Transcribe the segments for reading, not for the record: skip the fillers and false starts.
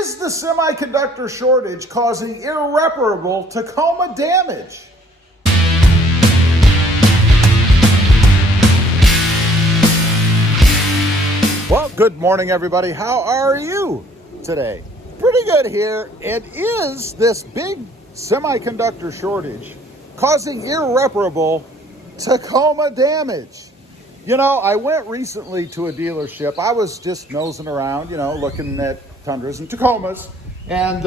Is the semiconductor shortage causing irreparable Tacoma damage? Well, good morning, everybody. How are you today? Pretty good here. And is this big semiconductor shortage causing irreparable Tacoma damage? You know, I went recently to a dealership. I was just nosing around, looking at Tundras and Tacomas, and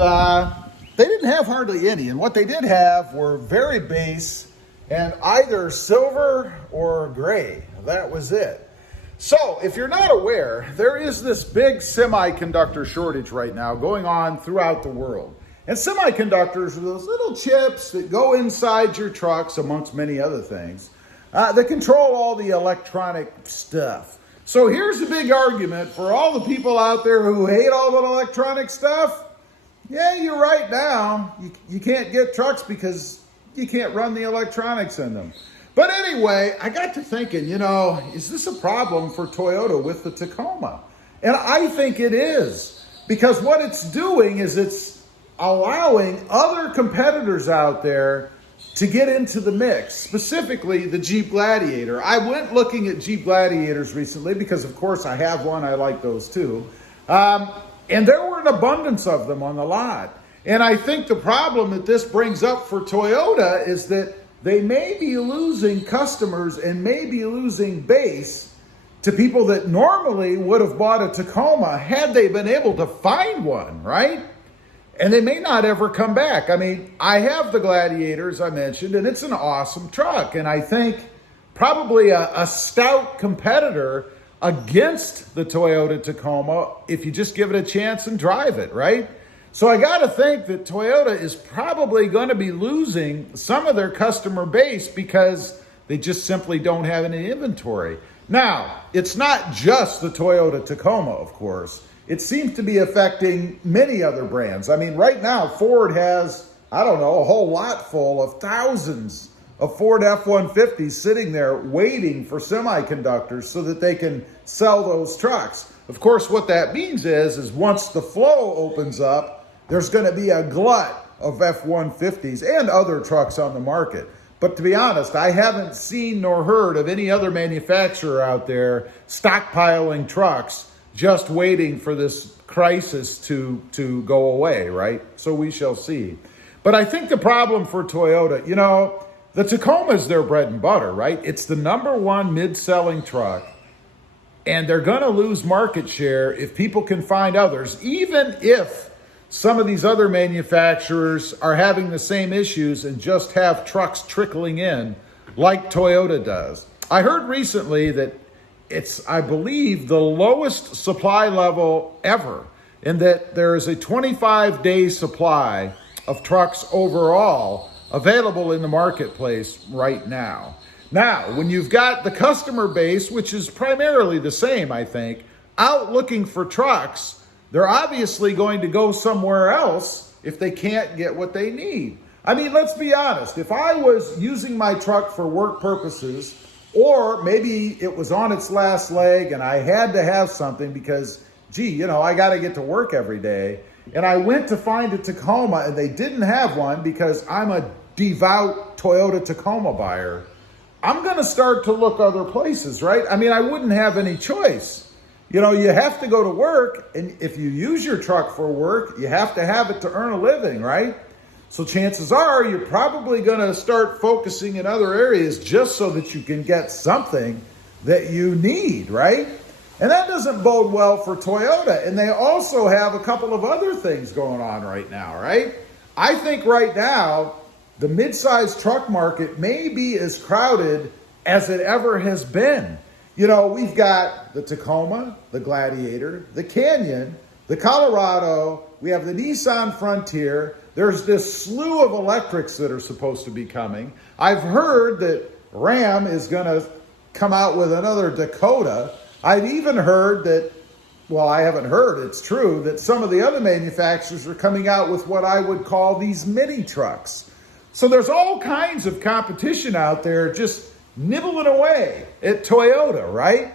they didn't have hardly any. And what they did have were very base and either silver or gray. That was it. So if you're not aware, there is this big semiconductor shortage right now going on throughout the world. And semiconductors are those little chips that go inside your trucks, amongst many other things, that control all the electronic stuff. So here's a big argument for all the people out there who hate all that electronic stuff. Yeah, you're right now. You can't get trucks because you can't run the electronics in them. But anyway, I got to thinking, is this a problem for Toyota with the Tacoma? And I think it is, because what it's doing is it's allowing other competitors out there to get into the mix, specifically the Jeep Gladiator. I went looking at Jeep Gladiators recently because, of course, I have one. I like those too. And there were an abundance of them on the lot. And I think the problem that this brings up for Toyota is that they may be losing customers and may be losing base to people that normally would have bought a Tacoma had they been able to find one, right? And they may not ever come back. I mean, I have the Gladiators I mentioned, and it's an awesome truck. And I think probably a stout competitor against the Toyota Tacoma if you just give it a chance and drive it, right? So I got to think that Toyota is probably going to be losing some of their customer base because they just simply don't have any inventory. Now, it's not just the Toyota Tacoma, of course. It seems to be affecting many other brands. I mean, right now, Ford has, a whole lot full of thousands of Ford F-150s sitting there waiting for semiconductors so that they can sell those trucks. Of course, what that means is once the flow opens up, there's going to be a glut of F-150s and other trucks on the market. But to be honest, I haven't seen nor heard of any other manufacturer out there stockpiling trucks just waiting for this crisis to go away, right? So we shall see. But I think the problem for Toyota, the Tacoma is their bread and butter, right? It's the number one mid-selling truck, and they're going to lose market share if people can find others, even if some of these other manufacturers are having the same issues and just have trucks trickling in like Toyota does. I heard recently that it's, I believe, the lowest supply level ever, and that there is a 25-day supply of trucks overall available in the marketplace right now. Now, when you've got the customer base, which is primarily the same, I think, out looking for trucks, they're obviously going to go somewhere else if they can't get what they need. I mean, let's be honest. If I was using my truck for work purposes, or maybe it was on its last leg and I had to have something because, I got to get to work every day, and I went to find a Tacoma and they didn't have one because I'm a devout Toyota Tacoma buyer, I'm going to start to look other places, right? I mean, I wouldn't have any choice. You have to go to work, and if you use your truck for work, you have to have it to earn a living, right? So chances are you're probably going to start focusing in other areas just so that you can get something that you need, right? And that doesn't bode well for Toyota. And they also have a couple of other things going on right now, right? I think right now, the mid-sized truck market may be as crowded as it ever has been. We've got the Tacoma, the Gladiator, the Canyon, the Colorado, we have the Nissan Frontier. There's this slew of electrics that are supposed to be coming. I've heard that Ram is going to come out with another Dakota. I've even heard that, I haven't heard, it's true, that some of the other manufacturers are coming out with what I would call these mini trucks. So there's all kinds of competition out there just nibbling away at Toyota, right?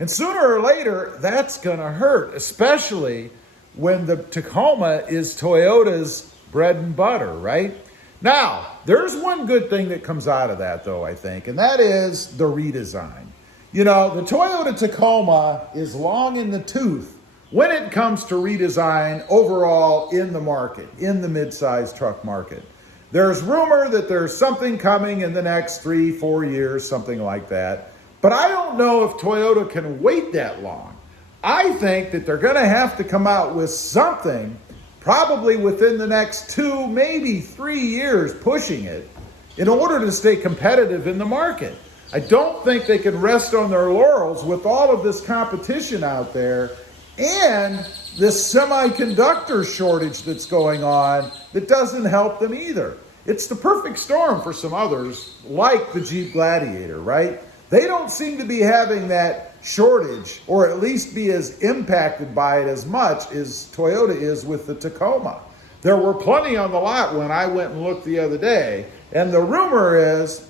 And sooner or later, that's going to hurt, especially when the Tacoma is Toyota's bread and butter, right? Now, there's one good thing that comes out of that, though, I think, and that is the redesign. You know, the Toyota Tacoma is long in the tooth when it comes to redesign overall in the market, in the mid-size truck market. There's rumor that there's something coming in the next 3-4 years, something like that. But I don't know if Toyota can wait that long. I think that they're going to have to come out with something probably within the next 2, maybe 3 years, pushing it, in order to stay competitive in the market. I don't think they can rest on their laurels with all of this competition out there and this semiconductor shortage that's going on that doesn't help them either. It's the perfect storm for some others, like the Jeep Gladiator, right? They don't seem to be having that shortage, or at least be as impacted by it as much as Toyota is with the Tacoma. There were plenty on the lot when I went and looked the other day, and the rumor is,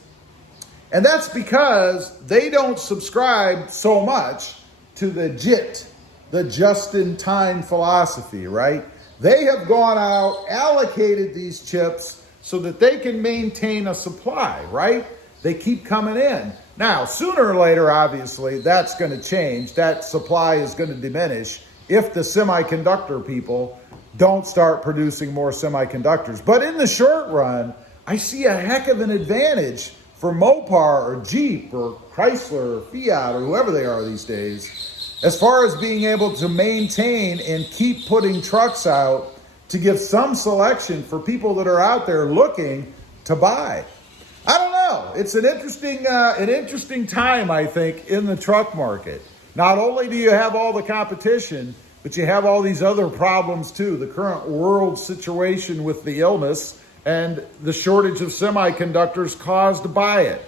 and that's because they don't subscribe so much to the JIT, the just-in-time philosophy, right? They have gone out, allocated these chips so that they can maintain a supply, right? They keep coming in. Now, sooner or later, obviously, that's going to change. That supply is going to diminish if the semiconductor people don't start producing more semiconductors. But in the short run, I see a heck of an advantage for Mopar or Jeep or Chrysler or Fiat or whoever they are these days, as far as being able to maintain and keep putting trucks out to give some selection for people that are out there looking to buy. I don't know. It's an interesting time, I think, in the truck market. Not only do you have all the competition, but you have all these other problems too. The current world situation with the illness and the shortage of semiconductors caused by it.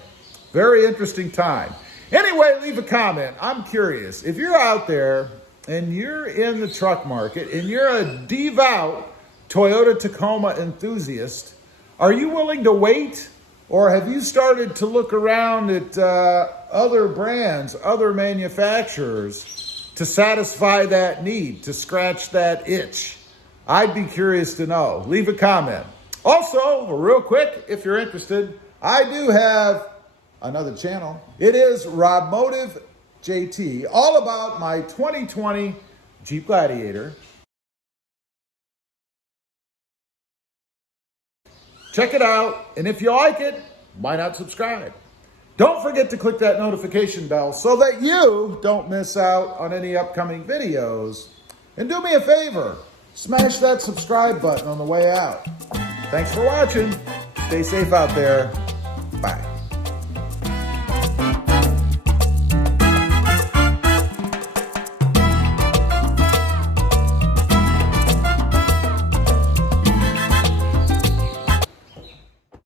Very interesting time. Anyway, leave a comment. I'm curious. If you're out there and you're in the truck market and you're a devout Toyota Tacoma enthusiast, are you willing to wait? Or have you started to look around at other brands, other manufacturers to satisfy that need, to scratch that itch? I'd be curious to know. Leave a comment. Also, real quick, if you're interested, I do have another channel. It is RobMotive JT, all about my 2020 Jeep Gladiator. Check it out, and if you like it, why not subscribe? Don't forget to click that notification bell so that you don't miss out on any upcoming videos. And do me a favor, smash that subscribe button on the way out. Thanks for watching. Stay safe out there. Bye.